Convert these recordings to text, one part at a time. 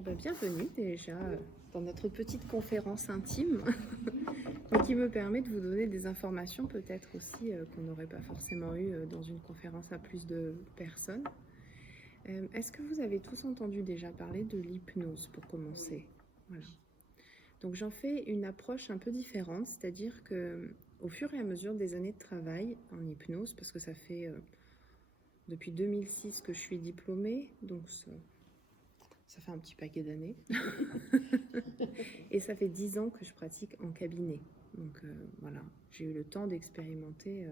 Bienvenue déjà dans notre petite conférence intime mais qui me permet de vous donner des informations peut-être aussi qu'on n'aurait pas forcément eu dans une conférence à plus de personnes. Est-ce que vous avez tous entendu déjà parler de l'hypnose pour commencer? Voilà. Donc j'en fais une approche un peu différente, c'est-à-dire que au fur et à mesure des années de travail en hypnose, parce que ça fait depuis 2006 que je suis diplômée, donc ça fait un petit paquet d'années. Et ça fait 10 ans que je pratique en cabinet. Donc voilà, j'ai eu le temps d'expérimenter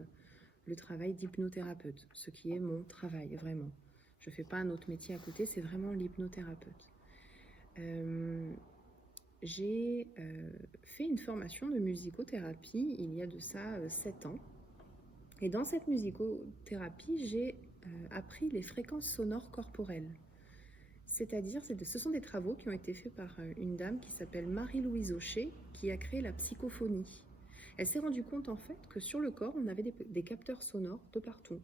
le travail d'hypnothérapeute, ce qui est mon travail, vraiment. Je ne fais pas un autre métier à côté, c'est vraiment l'hypnothérapeute. J'ai fait une formation de musicothérapie il y a de ça 7 ans. Et dans cette musicothérapie, j'ai appris les fréquences sonores corporelles. C'est-à-dire, ce sont des travaux qui ont été faits par une dame qui s'appelle Marie-Louise Aucher, qui a créé la psychophonie. Elle s'est rendue compte en fait que sur le corps, on avait des capteurs sonores de partout.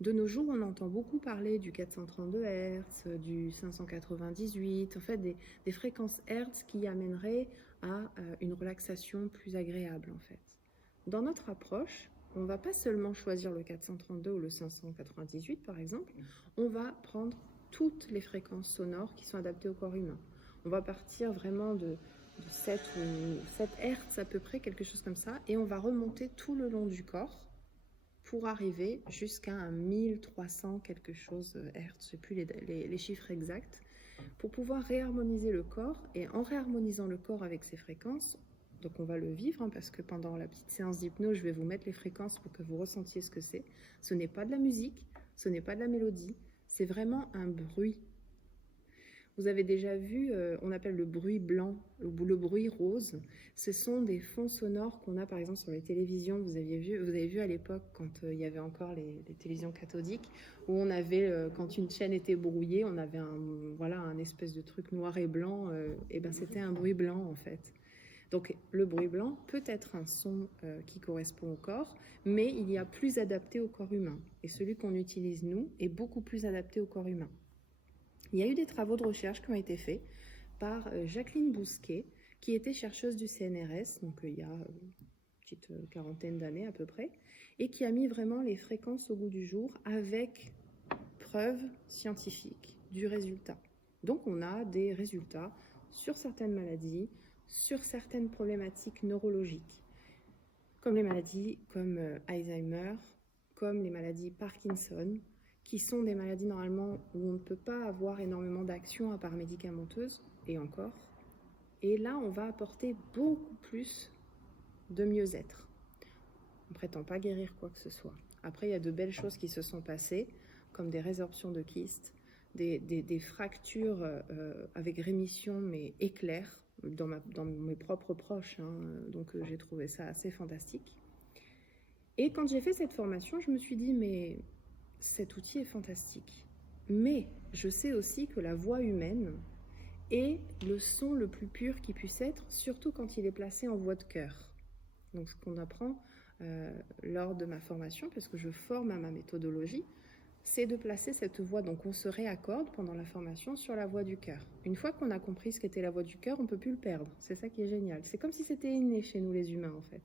De nos jours, on entend beaucoup parler du 432 Hz, du 598, en fait des fréquences Hertz qui amèneraient à une relaxation plus agréable en fait. Dans notre approche, on ne va pas seulement choisir le 432 ou le 598 par exemple, on va prendre toutes les fréquences sonores qui sont adaptées au corps humain. On va partir vraiment de 7 Hz à peu près, quelque chose comme ça, et on va remonter tout le long du corps pour arriver jusqu'à un 1300 quelque chose Hz, je ne sais plus les chiffres exacts, pour pouvoir réharmoniser le corps. Et en réharmonisant le corps avec ces fréquences, donc on va le vivre, parce que pendant la petite séance d'hypnose, je vais vous mettre les fréquences pour que vous ressentiez ce que c'est. Ce n'est pas de la musique, ce n'est pas de la mélodie, c'est vraiment un bruit. Vous avez déjà vu, on appelle le bruit blanc, le bruit rose. Ce sont des fonds sonores qu'on a par exemple sur les télévisions. Vous avez vu à l'époque quand il y avait encore les télévisions cathodiques, où on avait, quand une chaîne était brouillée, on avait un espèce de truc noir et blanc. Et ben c'était un bruit blanc en fait. Donc le bruit blanc peut être un son qui correspond au corps, mais il y a plus adapté au corps humain. Et celui qu'on utilise nous est beaucoup plus adapté au corps humain. Il y a eu des travaux de recherche qui ont été faits par Jacqueline Bousquet, qui était chercheuse du CNRS, donc il y a une petite quarantaine d'années à peu près, et qui a mis vraiment les fréquences au goût du jour avec preuves scientifiques du résultat. Donc on a des résultats sur certaines maladies, sur certaines problématiques neurologiques, comme les maladies comme Alzheimer, comme les maladies Parkinson, qui sont des maladies normalement où on ne peut pas avoir énormément d'action à part médicamenteuse, et encore. Et là, on va apporter beaucoup plus de mieux-être. On ne prétend pas guérir quoi que ce soit. Après, il y a de belles choses qui se sont passées, comme des résorptions de kystes, des fractures avec rémission, mais éclairs, dans mes propres proches. Donc j'ai trouvé ça assez fantastique. Et quand j'ai fait cette formation, je me suis dit, mais cet outil est fantastique. Mais je sais aussi que la voix humaine est le son le plus pur qui puisse être, surtout quand il est placé en voix de cœur. Donc ce qu'on apprend lors de ma formation, parce que je forme à ma méthodologie, c'est de placer cette voix, donc on se réaccorde pendant la formation sur la voix du cœur. Une fois qu'on a compris ce qu'était la voix du cœur, on ne peut plus le perdre. C'est ça qui est génial. C'est comme si c'était inné chez nous les humains en fait.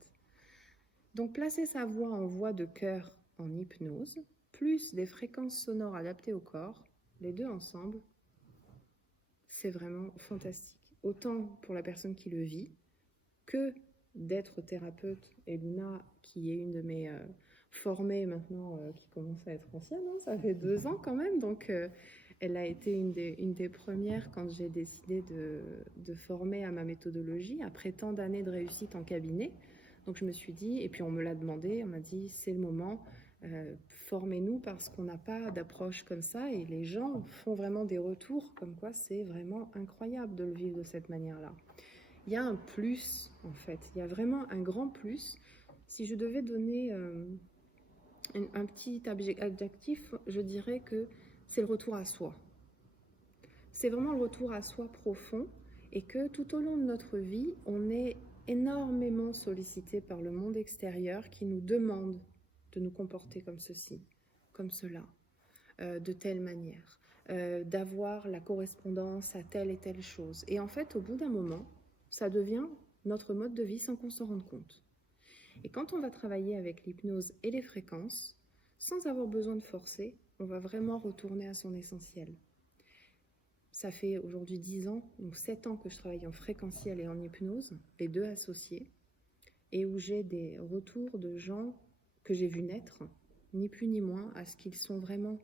Donc placer sa voix en voix de cœur en hypnose, plus des fréquences sonores adaptées au corps, les deux ensemble, c'est vraiment fantastique. Autant pour la personne qui le vit, que d'être thérapeute. Et Luna, qui est une de mes formées maintenant, qui commence à être ancienne, ça fait 2 ans quand même, donc elle a été une des premières quand j'ai décidé de former à ma méthodologie, après tant d'années de réussite en cabinet. Donc je me suis dit, et puis on me l'a demandé, on m'a dit c'est le moment, formez-nous parce qu'on n'a pas d'approche comme ça, et les gens font vraiment des retours comme quoi c'est vraiment incroyable de le vivre de cette manière-là. Il y a un plus en fait, il y a vraiment un grand plus. Si je devais donner un petit adjectif, je dirais que c'est le retour à soi. C'est vraiment le retour à soi profond, et que tout au long de notre vie, on est énormément sollicité par le monde extérieur qui nous demande de nous comporter comme ceci, comme cela, de telle manière. d'avoir la correspondance à telle et telle chose. Et en fait, au bout d'un moment, ça devient notre mode de vie sans qu'on s'en rende compte. Et quand on va travailler avec l'hypnose et les fréquences, sans avoir besoin de forcer, on va vraiment retourner à son essentiel. Ça fait aujourd'hui 10 ans, donc 7 ans que je travaille en fréquentiel et en hypnose, les deux associés, et où j'ai des retours de gens que j'ai vus naître, ni plus ni moins, à ce qu'ils sont vraiment,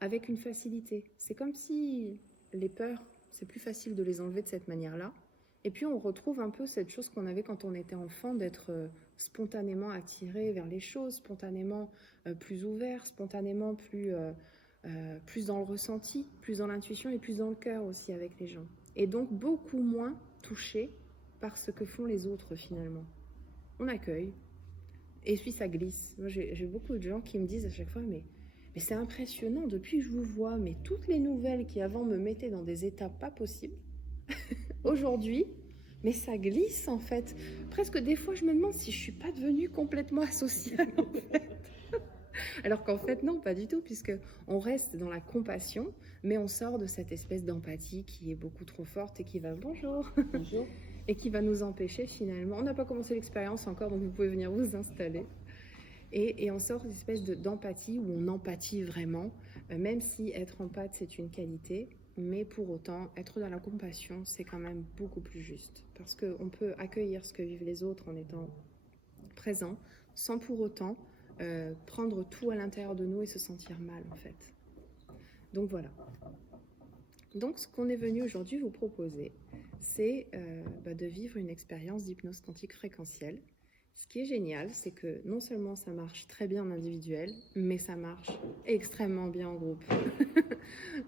avec une facilité. C'est comme si les peurs, c'est plus facile de les enlever de cette manière-là. Et puis on retrouve un peu cette chose qu'on avait quand on était enfant, d'être spontanément attiré vers les choses, spontanément plus ouvert, spontanément plus dans le ressenti, plus dans l'intuition et plus dans le cœur aussi avec les gens. Et donc beaucoup moins touché par ce que font les autres finalement. On accueille, et puis ça glisse. Moi j'ai beaucoup de gens qui me disent à chaque fois, mais c'est impressionnant, depuis que je vous vois, mais toutes les nouvelles qui avant me mettaient dans des états pas possibles, aujourd'hui, mais ça glisse en fait. Presque des fois je me demande si je suis pas devenue complètement asociale en fait. Alors qu'en fait non, pas du tout, puisque on reste dans la compassion, mais on sort de cette espèce d'empathie qui est beaucoup trop forte et qui va bonjour et qui va nous empêcher finalement. On n'a pas commencé l'expérience encore, donc vous pouvez venir vous installer. Et on sort d'une espèce d'empathie où on empathie vraiment, même si être empathe c'est une qualité, mais pour autant être dans la compassion c'est quand même beaucoup plus juste, parce qu'on peut accueillir ce que vivent les autres en étant présent, sans pour autant prendre tout à l'intérieur de nous et se sentir mal en fait. Donc voilà. Donc ce qu'on est venu aujourd'hui vous proposer, c'est de vivre une expérience d'hypnose quantique fréquentielle. Ce qui est génial, c'est que non seulement ça marche très bien en individuel, mais ça marche extrêmement bien en groupe.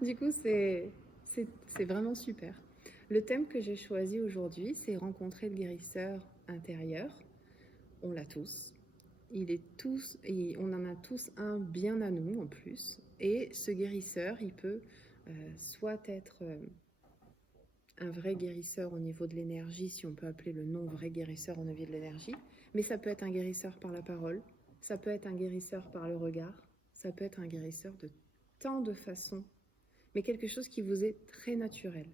Du coup, c'est vraiment super. Le thème que j'ai choisi aujourd'hui, c'est rencontrer le guérisseur intérieur. On l'a tous. On en a tous un bien à nous en plus. Et ce guérisseur, il peut soit être un vrai guérisseur au niveau de l'énergie, si on peut appeler le non-vrai guérisseur au niveau de l'énergie, mais ça peut être un guérisseur par la parole, ça peut être un guérisseur par le regard, ça peut être un guérisseur de tant de façons, mais quelque chose qui vous est très naturel.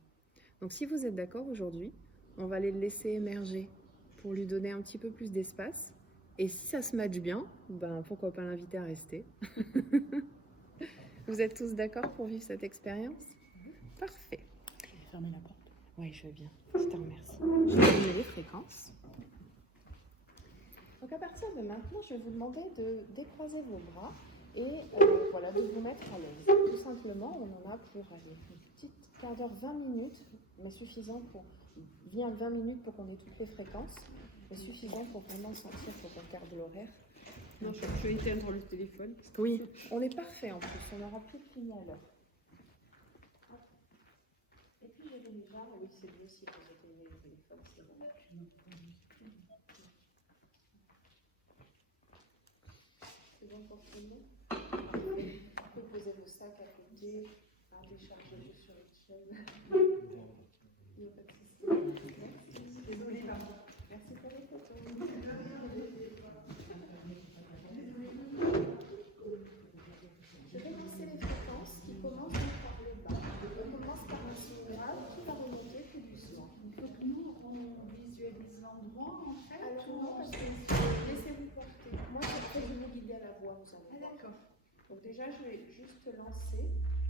Donc si vous êtes d'accord aujourd'hui, on va aller le laisser émerger pour lui donner un petit peu plus d'espace, et si ça se matche bien, pourquoi pas l'inviter à rester. Vous êtes tous d'accord pour vivre cette expérience ? Parfait. Je vais fermer la porte. Oui, je veux bien. Je te remercie. Je vais donner les fréquences. Donc à partir de maintenant, je vais vous demander de décroiser vos bras et de vous mettre à l'aise. Tout simplement, on en a pour une petite quart d'heure, 20 minutes, mais suffisant pour... Bien 20 minutes pour qu'on ait toutes les fréquences, mais suffisant pour vraiment sentir qu'on regarde l'horaire. Non, je vais éteindre le téléphone. Oui, on est parfait en plus, on aura plus fini à l'heure. Et puis j'ai déjà, oui c'est mieux si vous éteignez le téléphone, c'est bon. C'est bon pour tout le monde. Vous pouvez poser vos sacs à côté, décharger juste sur les chaises. Il n'y a pas de souci. Désolée, pardon. Merci pour les photos. Je vais lancer les fréquences qui commencent par le bas. On commence par un son grave qui va remonter plus doucement. Il faut que nous, on visualise l'endroit, en fait. Alors non, parce que laissez-vous porter. Moi, après, je vais guider à la voix, vous allez voir. D'accord. Donc déjà, je vais juste lancer,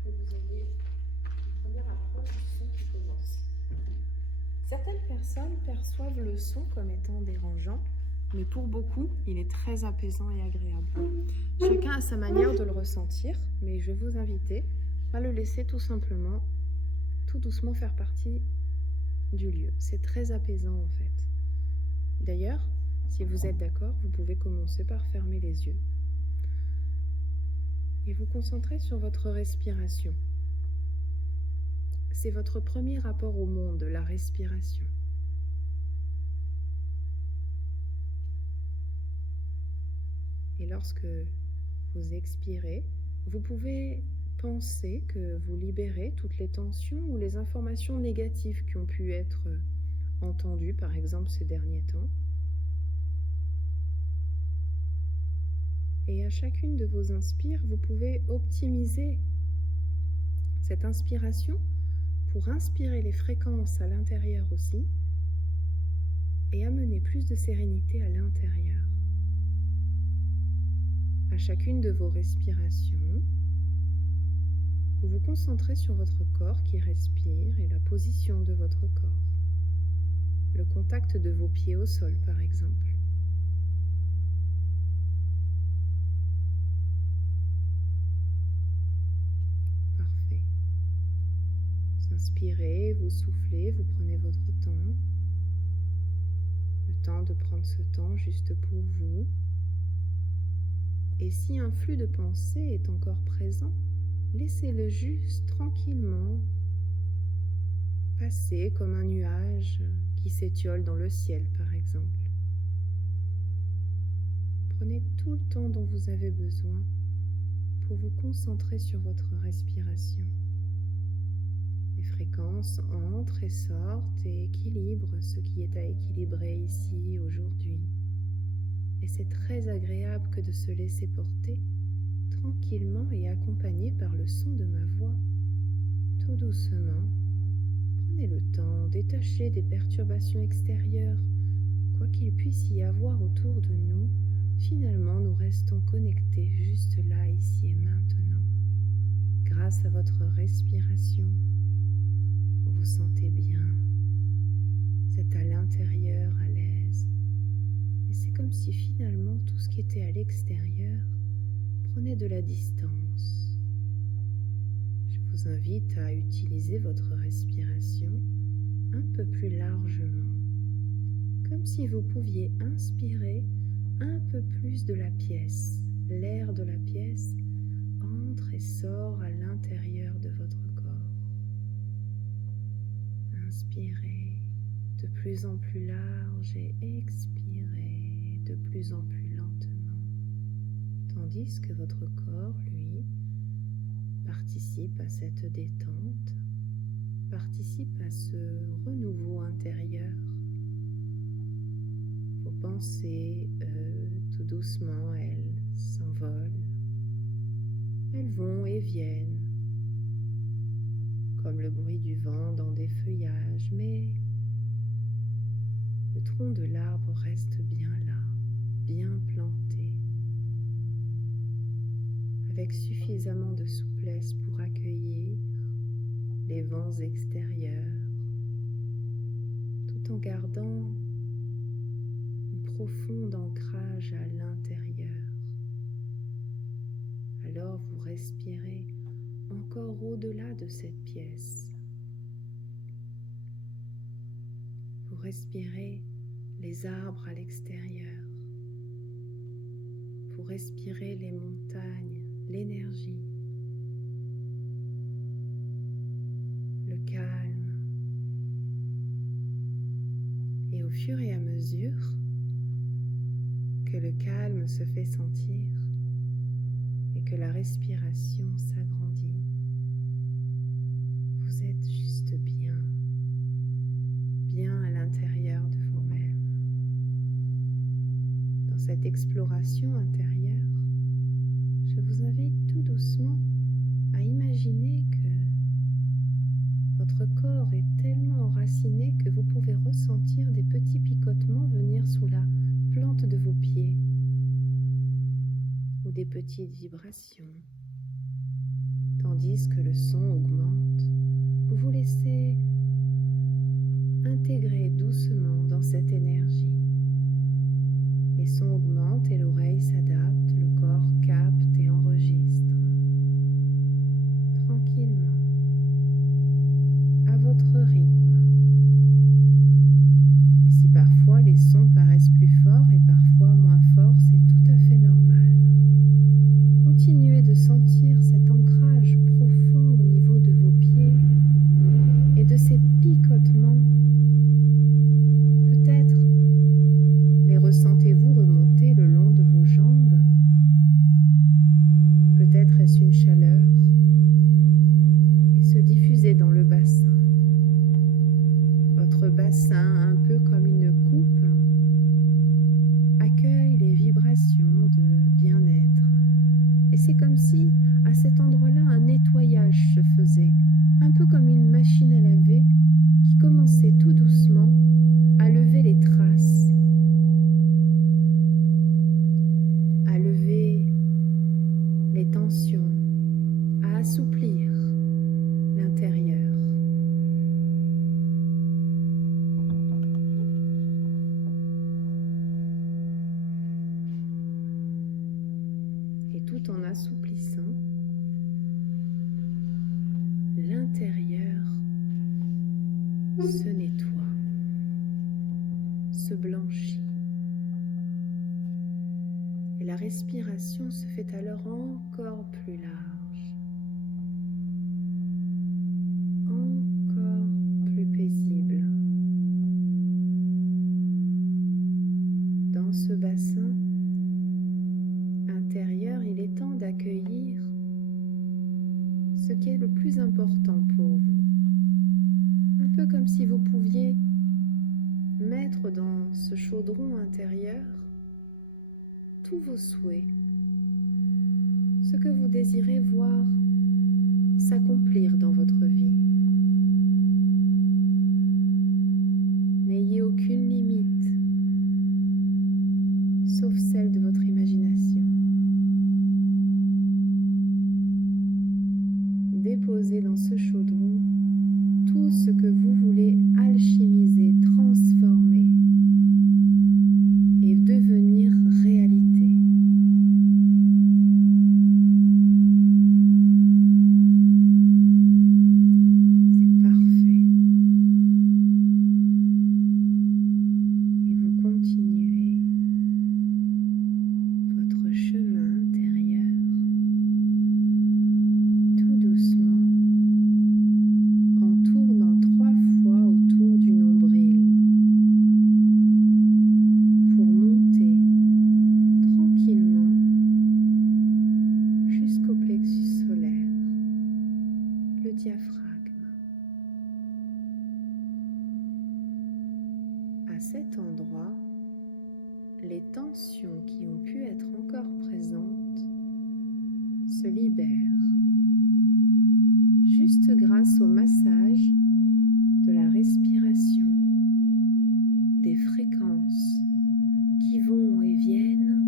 que vous ayez une première approche du son qui commence. Certaines personnes perçoivent le son comme étant dérangeant, mais pour beaucoup, il est très apaisant et agréable. Chacun a sa manière de le ressentir, mais je vais vous inviter à le laisser tout simplement, tout doucement faire partie du lieu. C'est très apaisant en fait. D'ailleurs, si vous êtes d'accord, vous pouvez commencer par fermer les yeux et vous concentrer sur votre respiration. C'est votre premier rapport au monde, la respiration. Et lorsque vous expirez, vous pouvez penser que vous libérez toutes les tensions ou les informations négatives qui ont pu être entendues, par exemple, ces derniers temps. Et à chacune de vos inspires, vous pouvez optimiser cette inspiration pour inspirer les fréquences à l'intérieur aussi et amener plus de sérénité à l'intérieur. À chacune de vos respirations, vous vous concentrez sur votre corps qui respire et la position de votre corps. Le contact de vos pieds au sol, par exemple. Parfait. Vous inspirez, vous soufflez, vous prenez votre temps. Le temps de prendre ce temps juste pour vous. Et si un flux de pensée est encore présent, laissez-le juste tranquillement passer comme un nuage qui s'étiole dans le ciel, par exemple. Prenez tout le temps dont vous avez besoin pour vous concentrer sur votre respiration. Les fréquences entrent et sortent et équilibrent ce qui est à équilibrer ici, aujourd'hui. Et c'est très agréable que de se laisser porter tranquillement et accompagné par le son de ma voix. Tout doucement, prenez le temps, détachez des perturbations extérieures, quoi qu'il puisse y avoir autour de nous. Finalement, nous restons connectés juste là, ici et maintenant. Grâce à votre respiration, vous vous sentez bien. Vous êtes à l'intérieur, à l'aise. Et c'est comme si finalement tout ce qui était à l'extérieur prenait de la distance. Je vous invite à utiliser votre respiration un peu plus largement, comme si vous pouviez inspirer un peu plus de la pièce. L'air de la pièce entre et sort à l'intérieur de votre corps. Inspirez de plus en plus large et expirez de plus en plus lentement, tandis que votre corps, lui, participe à cette détente, participe à ce renouveau intérieur. Vos pensées, tout doucement, elles s'envolent. Elles vont et viennent, comme le bruit du vent dans des feuillages, mais le tronc de l'arbre reste bien là, bien planté, avec suffisamment de souplesse pour accueillir les vents extérieurs, tout en gardant un profond ancrage à l'intérieur. Alors vous respirez encore au-delà de cette pièce. Vous respirez les arbres à l'extérieur. Vous respirez les montagnes, l'énergie, le calme. Et au fur et à mesure que le calme se fait sentir et que la respiration s'agrandit, vous êtes juste bien, bien à l'intérieur de vous-même. Dans cette exploration intérieure, je vous invite tout doucement à imaginer que votre corps est tellement enraciné que vous pouvez ressentir des petits picotements venir sous la plante de vos pieds ou des petites vibrations. Tandis que le son augmente, vous vous laissez intégrer doucement dans cette énergie. Les sons augmentent et l'oreille s'adapte, le corps capte et enregistre. Tranquillement, à votre rythme. Et si parfois les sons paraissent plus forts et parfois moins forts, c'est tout à fait normal. Continuez de sentir cet ancrage profond au niveau de vos pieds et de ces picotements. Peut-être les ressentez-vous remonter le long de vos jambes. Peut-être est-ce une chaleur et se diffuser dans le bassin. Votre bassin, un peu comme une coupe, accueille les vibrations de bien-être. Et c'est comme si, à cet endroit-là, un nettoyage se faisait. se nettoie, se blanchit. Et la respiration se fait alors encore plus large, encore plus paisible. Dans ce bassin intérieur, il est temps d'accueillir ce qui est le plus important pour vous. Un peu comme si vous pouviez mettre dans ce chaudron intérieur tous vos souhaits, ce que vous désirez voir s'accomplir dans votre vie. N'ayez aucune limite, sauf celle de votre imagination. Déposez dans ce chaudron tout ce que vous voulez alchimiser, transformer et devenir réalité. C'est parfait. Et vous continuez votre chemin intérieur tout doucement en tournant 3 fois autour du nombril pour monter tranquillement jusqu'au plexus solaire, le diaphragme. À cet endroit, les tensions qui ont pu être encore présentes se libèrent juste grâce au massage de la respiration, des fréquences qui vont et viennent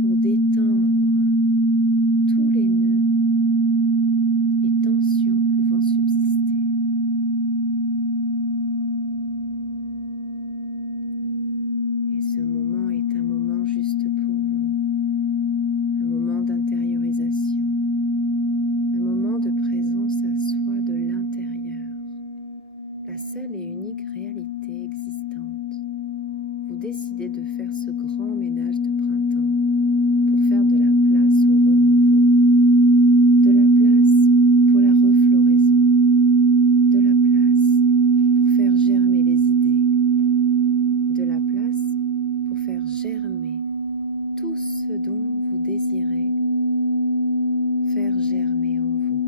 pour détendre tous les nœuds et tensions pouvant subsister. Et ce moment est un moment juste pour vous, un moment d'intériorisation, un moment de présence à soi de l'intérieur, la seule et unique réalité existante. Vous décidez de faire ce grand ménage de printemps pour faire de la place au renouveau, de la place pour la refloraison, de la place pour faire germer les idées, de la place pour faire germer tout ce dont vous désirez faire germer en vous.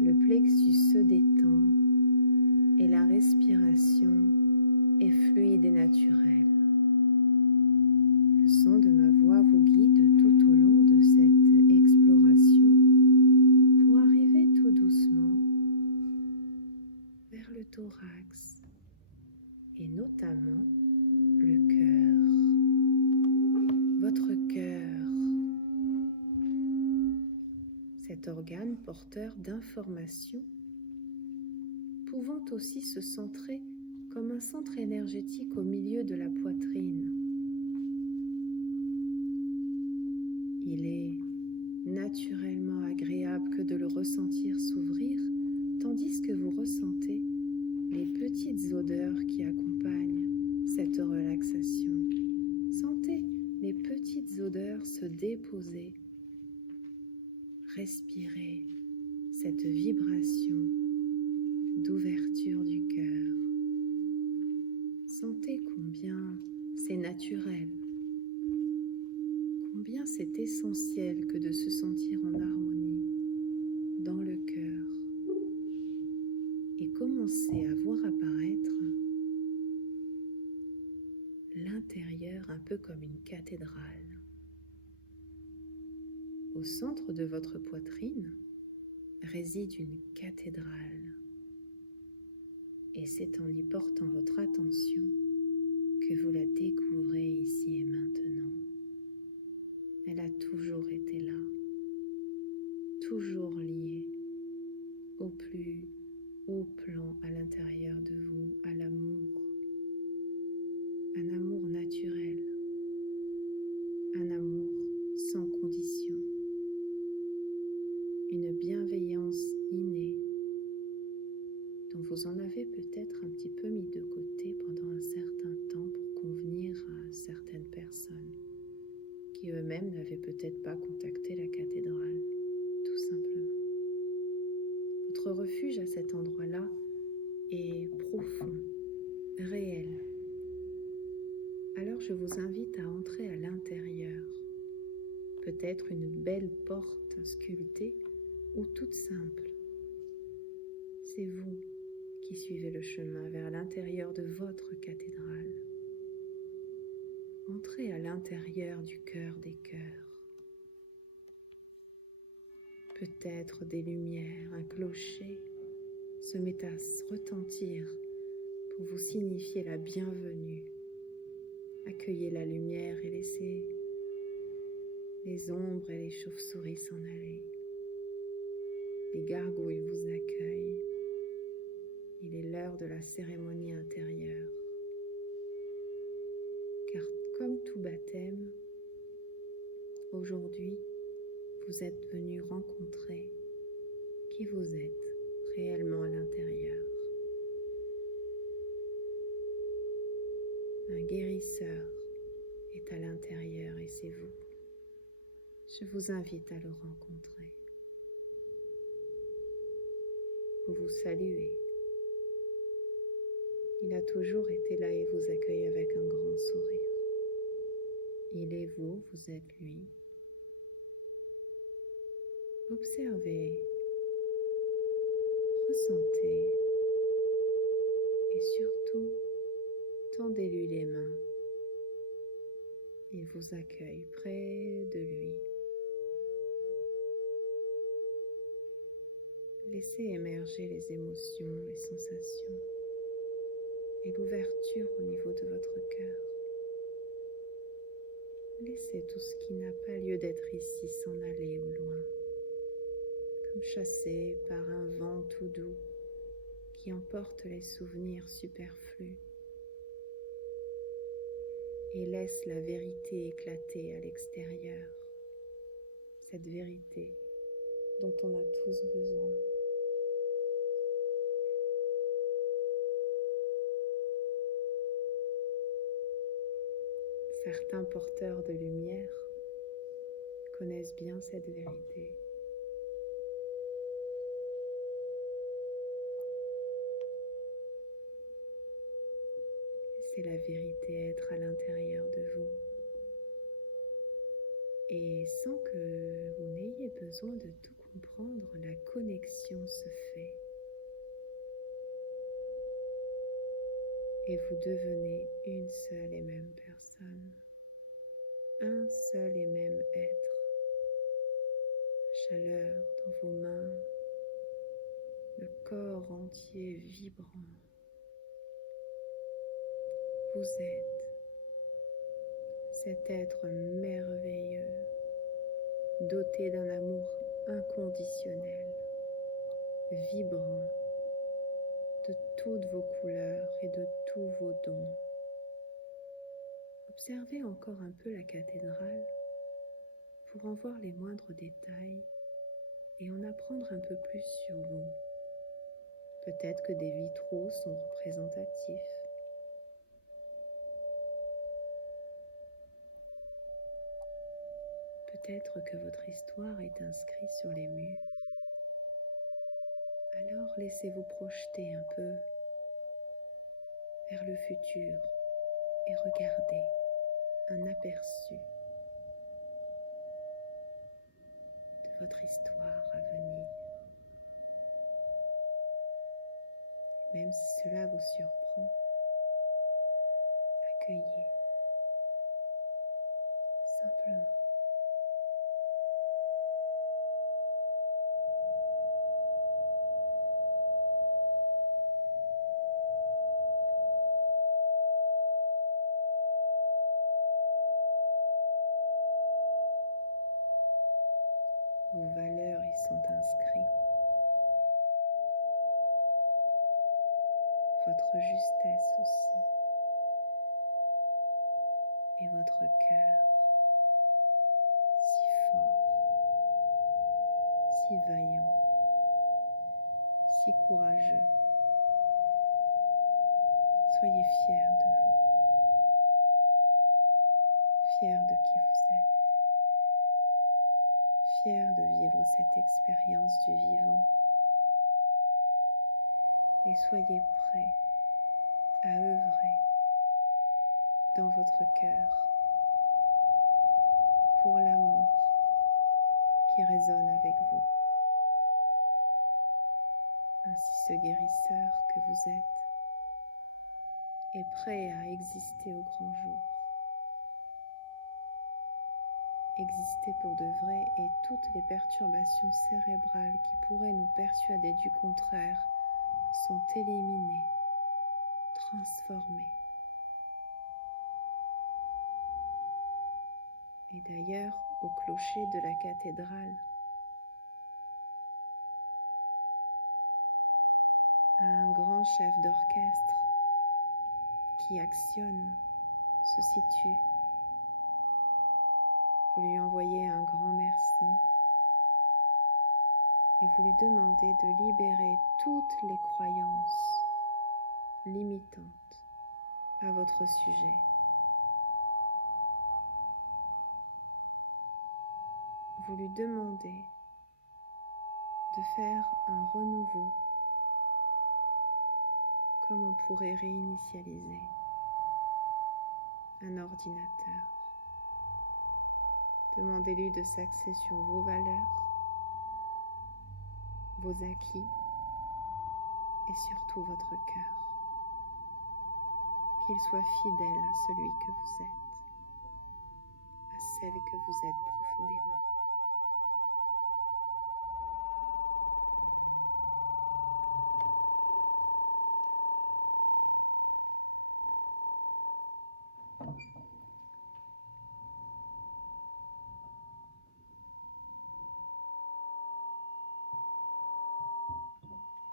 Le plexus se détend et la respiration est fluide et naturelle. Le son de ma voix vous guide tout au long de cette exploration pour arriver tout doucement vers le thorax et notamment le cœur. Votre cœur, cet organe porteur d'informations, pouvant aussi se centrer comme un centre énergétique au milieu de la poitrine. Il est naturellement agréable que de le ressentir s'ouvrir, tandis que vous ressentez les petites odeurs qui accompagnent cette relaxation. Sentez les petites odeurs se déposer. Respirez cette vibration d'ouverture du cœur. Sentez combien c'est naturel, combien c'est essentiel que de se sentir en harmonie dans le cœur et commencez à voir apparaître l'intérieur un peu comme une cathédrale. Au centre de votre poitrine réside une cathédrale et c'est en y portant votre attention que vous la découvrez ici et maintenant. Elle a toujours été là, toujours liée au plus haut plan à l'intérieur de vous, à l'amour, un amour naturel, un amour sans condition. une bienveillance innée dont vous en avez peut-être un petit peu mis de côté pendant un certain temps pour convenir à certaines personnes qui eux-mêmes n'avaient peut-être pas contacté la cathédrale, tout simplement. Votre refuge à cet endroit-là est profond, réel. Alors je vous invite à entrer à l'intérieur, peut-être une belle porte sculptée ou toute simple. C'est vous qui suivez le chemin vers l'intérieur de votre cathédrale. Entrez à l'intérieur du cœur des cœurs. Peut-être des lumières, un clocher se met à retentir pour vous signifier la bienvenue. Accueillez la lumière et laissez les ombres et les chauves-souris s'en aller. Les gargouilles vous accueillent. Il est l'heure de la cérémonie intérieure. Car comme tout baptême, aujourd'hui, vous êtes venu rencontrer qui vous êtes réellement à l'intérieur. Un guérisseur est à l'intérieur et c'est vous. Je vous invite à le rencontrer. Vous vous saluez. Il a toujours été là et vous accueille avec un grand sourire. Il est vous, vous êtes lui. Observez, ressentez et surtout, tendez-lui les mains. Il vous accueille près de lui. Laissez émerger les émotions, les sensations et l'ouverture au niveau de votre cœur. Laissez tout ce qui n'a pas lieu d'être ici s'en aller au loin, comme chassé par un vent tout doux qui emporte les souvenirs superflus et laisse la vérité éclater à l'extérieur, cette vérité dont on a tous besoin. Certains porteurs de lumière connaissent bien cette vérité. Laissez la vérité être à l'intérieur de vous. Et sans que vous n'ayez besoin de tout comprendre, la connexion se fait. Et vous devenez une seule et même personne, un seul et même être. Chaleur dans vos mains, le corps entier vibrant. Vous êtes cet être merveilleux, doté d'un amour inconditionnel, vibrant, de toutes vos couleurs et de tous vos dons. Observez encore un peu la cathédrale pour en voir les moindres détails et en apprendre un peu plus sur vous. Peut-être que des vitraux sont représentatifs. Peut-être que votre histoire est inscrite sur les murs. Alors laissez-vous projeter un peu vers le futur et regardez un aperçu de votre histoire à venir. Même si cela vous surprend, accueillez simplement. Vos valeurs y sont inscrites. Votre justesse aussi. Et votre cœur si fort, si si vaillant, si courageux. Soyez fiers de vous, fiers de qui vous êtes, fiers de vivre cette expérience du vivant. Et soyez prêts à œuvrer dans votre cœur pour l'amour qui résonne avec vous. Ainsi ce guérisseur que vous êtes est prêt à exister au grand jour. Exister pour de vrai, et toutes les perturbations cérébrales qui pourraient nous persuader du contraire sont éliminées, transformées. Et d'ailleurs, au clocher de la cathédrale, un grand chef d'orchestre qui actionne se situe. Vous lui envoyez un grand merci et vous lui demandez de libérer toutes les croyances limitantes à votre sujet. Vous lui demandez de faire un renouveau, comme on pourrait réinitialiser un ordinateur. Demandez-lui de s'axer sur vos valeurs, vos acquis et surtout votre cœur. Qu'il soit fidèle à celui que vous êtes, à celle que vous êtes profondément.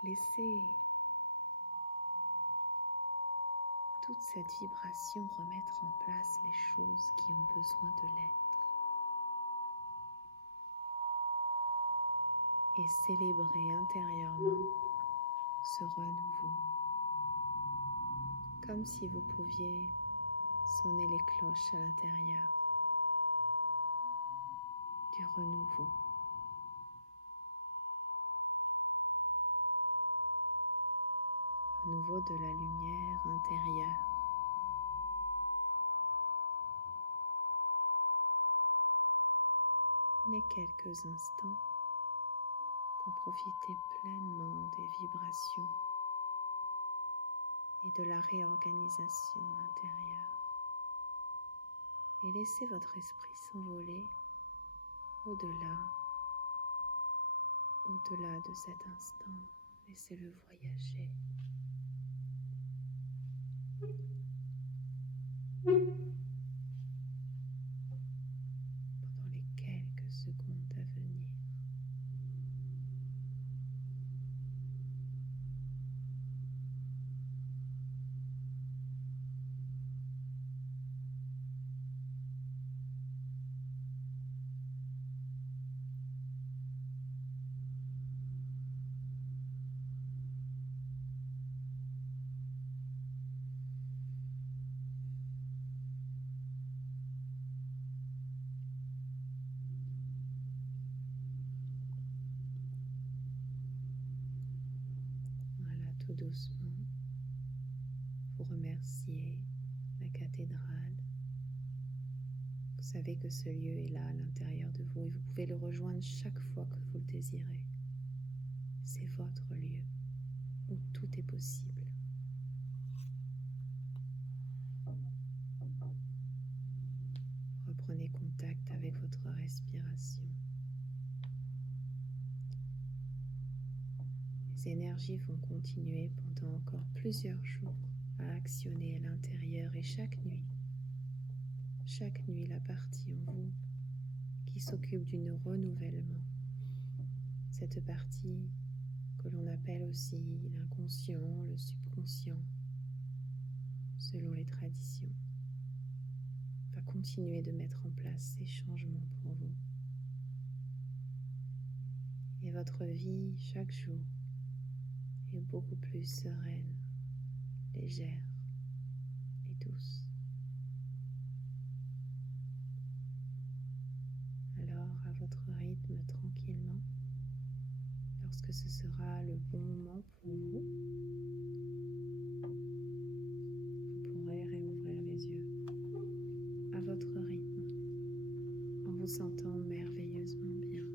Laissez toute cette vibration remettre en place les choses qui ont besoin de l'être et célébrer intérieurement ce renouveau, comme si vous pouviez sonner les cloches à l'intérieur du renouveau. Renouveau de la lumière intérieure. Prenez quelques instants pour profiter pleinement des vibrations et de la réorganisation intérieure. Et laissez votre esprit s'envoler au-delà de cet instant. Laissez-le voyager. Pendant les quelques secondes à venir. Voilà, tout doucement, vous remerciez la cathédrale. Vous savez que ce lieu est là à l'intérieur de vous et vous pouvez le rejoindre chaque fois que vous le désirez. C'est votre lieu où tout est possible. Reprenez contact avec votre respiration. Les énergies vont continuer pendant encore plusieurs jours à actionner à l'intérieur et chaque nuit, la partie en vous qui s'occupe du renouvellement, cette partie que l'on appelle aussi l'inconscient, le subconscient, selon les traditions, va continuer de mettre en place ces changements pour vous et votre vie chaque jour est beaucoup plus sereine, légère et douce. Alors, à votre rythme, tranquillement, lorsque ce sera le bon moment pour vous, vous pourrez réouvrir les yeux à votre rythme, en vous sentant merveilleusement bien.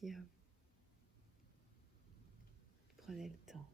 Merci à vous. Prenez le temps.